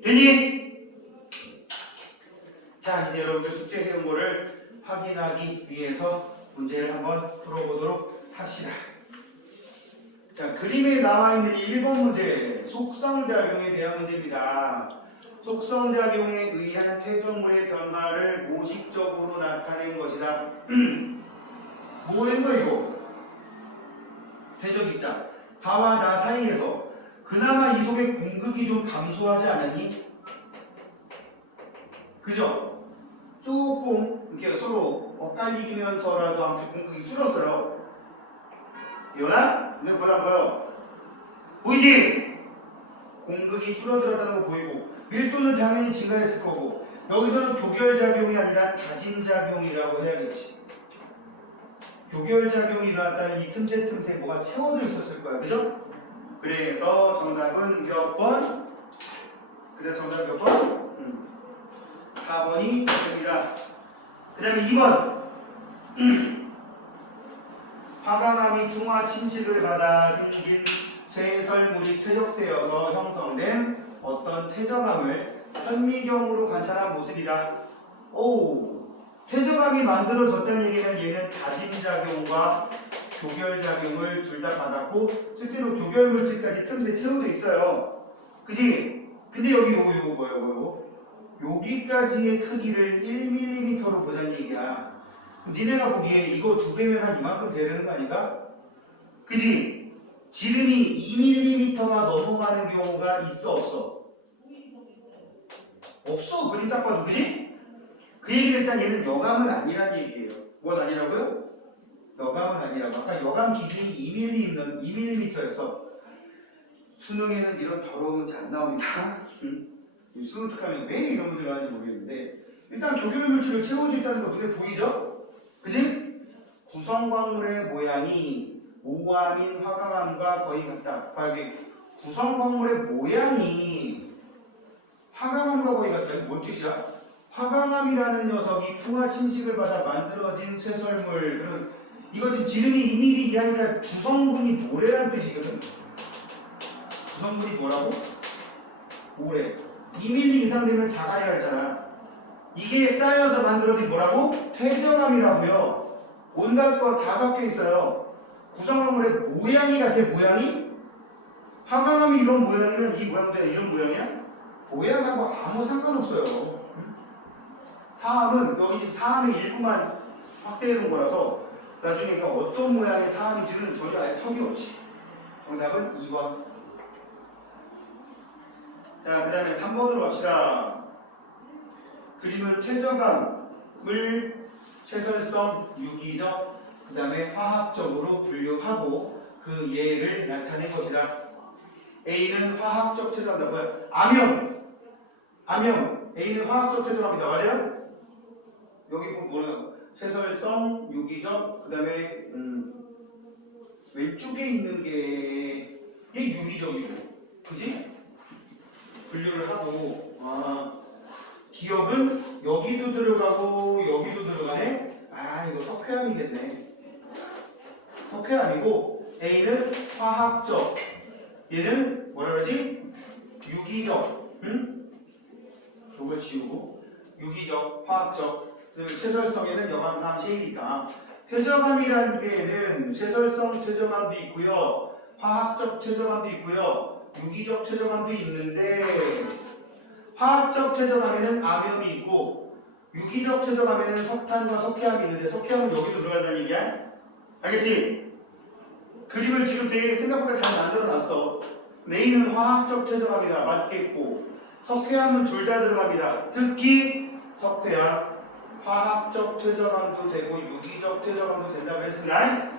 됐니? 자, 이제 여러분들 숙제 해온 거를 확인하기 위해서 문제를 한번 풀어보도록 합시다. 자, 그림에 나와 있는 1번 문제, 속성작용에 대한 문제입니다. 속성작용에 의한 퇴적물의 변화를 모식적으로 나타낸 것이다. 뭐인 거 이거? 퇴적 입자. 다와 나 사이에서 그나마 이 속에 공급이 좀 감소하지 않았니? 그죠? 조금 이렇게 서로 엇갈리면서라도 아무튼 공급이 줄었어요. 이거나? 근데 보여? 보이지? 공급이 줄어들었다는 거 보이고 밀도는 당연히 증가했을 거고 여기서는 교결작용이 아니라 다짐작용이라고 해야겠지. 교결작용이 일어났다면 이 틈새 뭐가 채워져 있었을 거야. 그죠? 그래서 정답은 몇 번? 그래서 정답 몇 번? 4번이 됩니다. 그 다음에 2번 화강암이 풍화 침식을 받아 생긴 쇠설물이 퇴적되어서 형성된 어떤 퇴적암을 현미경으로 관찰한 모습이다. 오, 퇴적암이 만들어졌다는 얘기는 얘는 다짐작용과 교결작용을 둘 다 받았고 실제로 교결물질까지 틈새 채워져 있어요. 그치? 근데 여기 요거 뭐예요? 여기까지의 크기를 1mm로 보자는 얘기야. 니네가 보기에 이거 2배면 한 이만큼 돼야 되는 거 아닌가? 그지? 지름이 2mm가 넘어가는 경우가 있어 없어? 없어. 그림 딱 봐도. 그지? 그 얘기를 일단 얘는 여감은 아니란 얘기예요. 뭔 아니라고요? 여감은 아니라고. 아까 여감 기준이 2mm였어. 수능에는 이런 더러운 문제 안 나옵니다. 수능 특하면 왜 이런 문제가 나는지 모르겠는데 일단 교결물질을 채워져 있다는 거 눈에 보이죠? 그지? 구성광물의 모양이 모감인 화강암과 거의 같다. 여기 구성광물의 모양이 화강암과 거의 같다. 이게 뭔 뜻이야? 화강암이라는 녀석이 풍화 침식을 받아 만들어진 쇠설물. 이거 지금 지름이 2mm 이하니까 주성분이 모래라는 뜻이거든. 주성분이 뭐라고? 모래. 2mm 이상 되면 자갈이라 했잖아. 이게 쌓여서 만들어진 뭐라고? 퇴적암이라고요. 온갖 거 다 섞여 있어요. 구성화물의 모양이 같아. 모양이? 화강암이 이런 모양이면 이 모양도 이런 모양이야? 모양하고 아무 상관없어요. 사암은 여기 지금 사암의 일부만 확대해 놓은 거라서 나중에 어떤 모양의 사암인지는 전혀 알 턱이 없지. 정답은 2번. 자, 그 다음에 3번으로 갑시다. 그림은 퇴적암을 쇠설성, 유기적, 그 다음에 화학적으로 분류하고 그 예를 나타낸 것이다. A는 화학적 퇴적암이다. 뭐야? 암염. A는 화학적 퇴적암이다. 맞아요? 여기 보면 뭐냐? 쇠설성, 유기적, 그 다음에 왼쪽에 있는 게 얘 유기적이고, 그지? 분류를 하고, 기억은 여기도 들어가고 여기도 들어가네. 이거 석회암이겠네. 석회암이고 A는 화학적, 얘는 뭐라 그러지? 유기적. 이걸 지우고 유기적, 화학적. 쇠설성에는 여감사암 쉐일이다. 퇴적암이라는 게는 쇠설성 퇴적암도 있고요, 화학적 퇴적암도 있고요, 유기적 퇴적암도 있는데 화학적 퇴적암에는 암염이 있고 유기적 퇴적암에는 석탄과 석회암이 있는데 석회암은 여기도 들어간다는 얘기야? 알겠지? 그림을 지금 되게 생각보다 잘 만들어놨어. A는 화학적 퇴적암이다. 맞겠고 석회암은 둘 다 들어갑니다. 특히 석회암 화학적 퇴적암도 되고 유기적 퇴적암도 된다고 그랬으나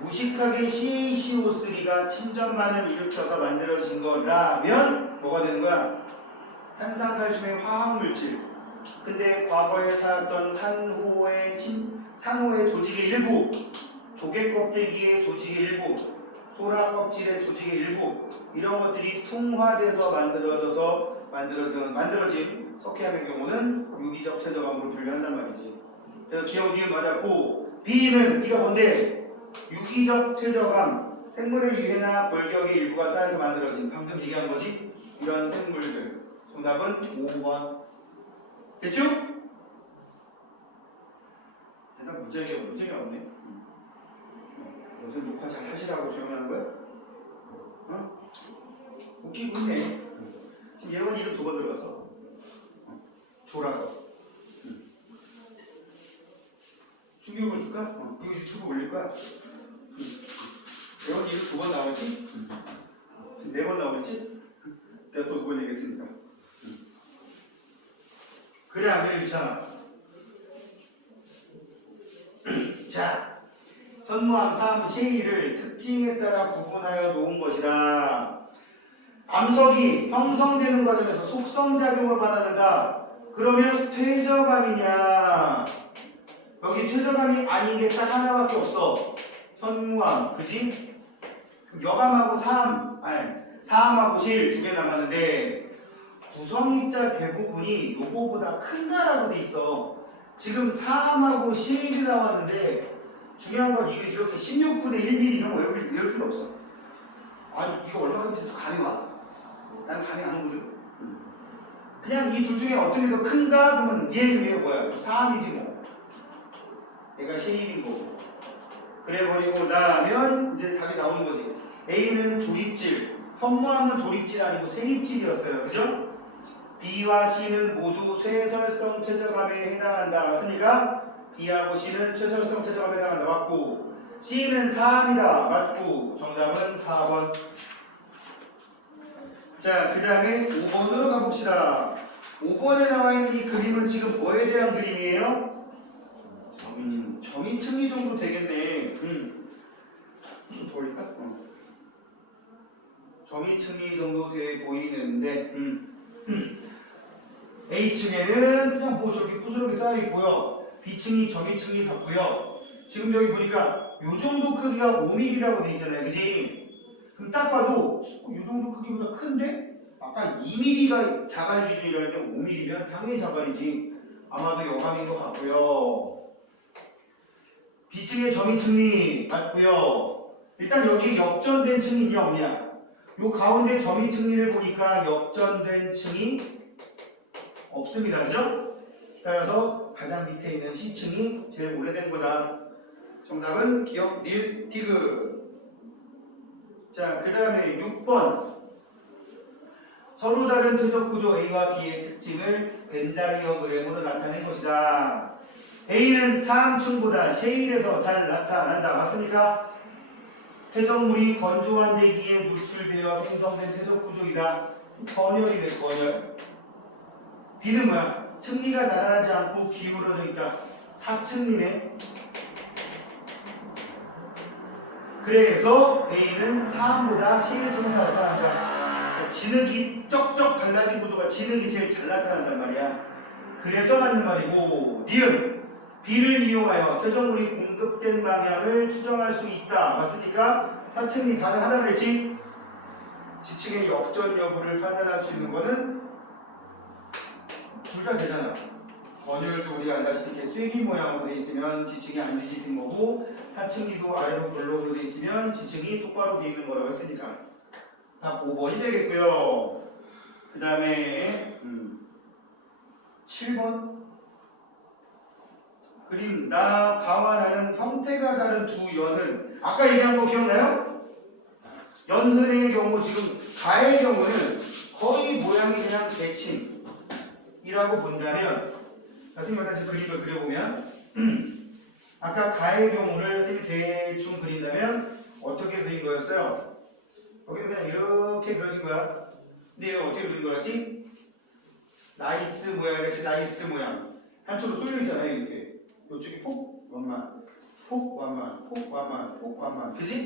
무식하게 CaCO3가 침전반을 일으켜서 만들어진 거라면 뭐가 되는 거야? 탄산칼슘의 화학물질. 근데 과거에 살았던 산호의 조직의 일부, 조개 껍데기의 조직의 일부, 소라 껍질의 조직의 일부, 이런 것들이 풍화돼서 만들어진 석회암의 경우는 유기적 퇴적암으로 분류한단 말이지. 그래서 기억 니은 맞았고, B가 뭔데? 유기적 퇴적암, 생물의 유해나 골격의 일부가 쌓여서 만들어진, 방금 얘기한 거지? 이런 생물들. 정답은 5번. 됐죠? 대답 무지하게 없네. 요새 녹화 잘 하시라고 조용하는 거야? 웃기고 있네. 지금 예원 이름 2번 들어가서. 조라서. 충격을 줄까? 이거 유튜브 올릴 거야. 예원 이름 2번 나오겠지? 지금 4번 나오겠지? 내가 또 2번 얘기했으니까. 그래 안 그래 귀찮아. 자, 현무암, 사암, 쉐일을 특징에 따라 구분하여 놓은 것이라. 암석이 형성되는 과정에서 속성작용을 받아낸다. 그러면 퇴적암이냐? 여기 퇴적암이 아닌 게 딱 하나밖에 없어. 현무암, 그지? 여감하고 사암하고 쉐일 2개 남았는데 구성입자 대부분이 요거보다 큰가라고 돼 있어. 지금 사암하고 쉐일이 나왔는데 중요한 건 이게 이렇게 16분의 1mm 이런 거 외울 필요 없어. 이거 얼마큼인지 감이 와? 난 감이 안 오거든. 그냥 이 둘 중에 어떤 게 더 큰가? 그러면 얘 의미가 뭐야? 사암이지 뭐. 얘가 쉐일인 거고. 그래 버리고 나면 이제 답이 나오는 거지. A는 조립질, 현무암은 조립질 아니고 생입질이었어요. 그죠? B와 C는 모두 쇠설성 퇴적암에 해당한다. 맞습니까? B하고 C는 쇠설성 퇴적암에 해당한다. 맞고 C는 사암이다. 맞고 정답은 4번. 자, 그 다음에 5번으로 가봅시다. 5번에 나와있는 이 그림은 지금 뭐에 대한 그림이에요? 점인층이 정도 되겠네. 좀 돌릴까? 점인층이 정도 돼 보이는데 A층에는 그냥 뭐 저렇게 부스러기 쌓여있고요, B층이 점인층이 같고요, 지금 여기 보니까 요 정도 크기가 5mm라고 돼 있잖아요. 그지? 그럼 딱 봐도 요 정도 크기보다 큰데? 아까 2mm가 자갈 기준이라는데 5mm면 당연히 자갈이지. 아마도 여감인 것 같고요. B층의 점이 층리 맞고요. 일단 여기 역전된 층이 있냐 없냐? 요 가운데 점이 층리를 보니까 역전된 층이 없습니다. 그죠? 따라서 가장 밑에 있는 C층이 제일 오래된 거다. 정답은 기억, 릴, 디귿. 자, 그 다음에 6번. 서로 다른 퇴적 구조 A와 B의 특징을 벤다이어그램으로 나타낸 것이다. A는 상층보다 셰일에서 잘 나타난다. 맞습니까? 퇴적물이 건조한 대기에 노출되어 생성된 퇴적 구조이다. 건열이네, 건열. B는 뭐야? 층리가 나타나지 않고 기울어져 있다. 4층리네. 그래서 A는 상보다 셰일층에서 나타난다. 진흙이 쩍쩍 갈라진 구조가 진흙이 제일 잘 나타난단 말이야. 그래서 맞는 말이고, 니은 B를 이용하여 퇴적물이 공급된 방향을 추정할 수 있다. 맞습니까? 4층이 가능하다고 그랬지? 지층의 역전 여부를 판단할 수 있는 거는 둘 다 되잖아. 건열도 우리가 알다시피 이렇게 쐐기 모양으로 돼 있으면 지층이 안 뒤집힌 거고, 하층기도 아래로 볼록으로 돼 있으면 지층이 똑바로 돼 있는 거라고 했으니까 답 5번이 되겠고요. 그 다음에 7번. 그림 나, 가와 나는 형태가 다른 두 연은 아까 얘기한 거 기억나요? 연흔의 경우 지금 가의 경우는 거의 모양이 그냥 대칭이라고 본다면, 선생님이 지금 그림을 그려보면 아까 가의 경우를 선생님이 대충 그린다면 어떻게 그린 거였어요? 거기는 그냥 이렇게 그려진 거야. 근데 얘가 어떻게 그린 거였지? 나이스 모양이랬지. 나이스 모양. 한쪽으로 쏠려 있잖아요. 이렇게 이쪽이 폭 완만, 폭 완만, 폭 완만, 폭 완만. 그지?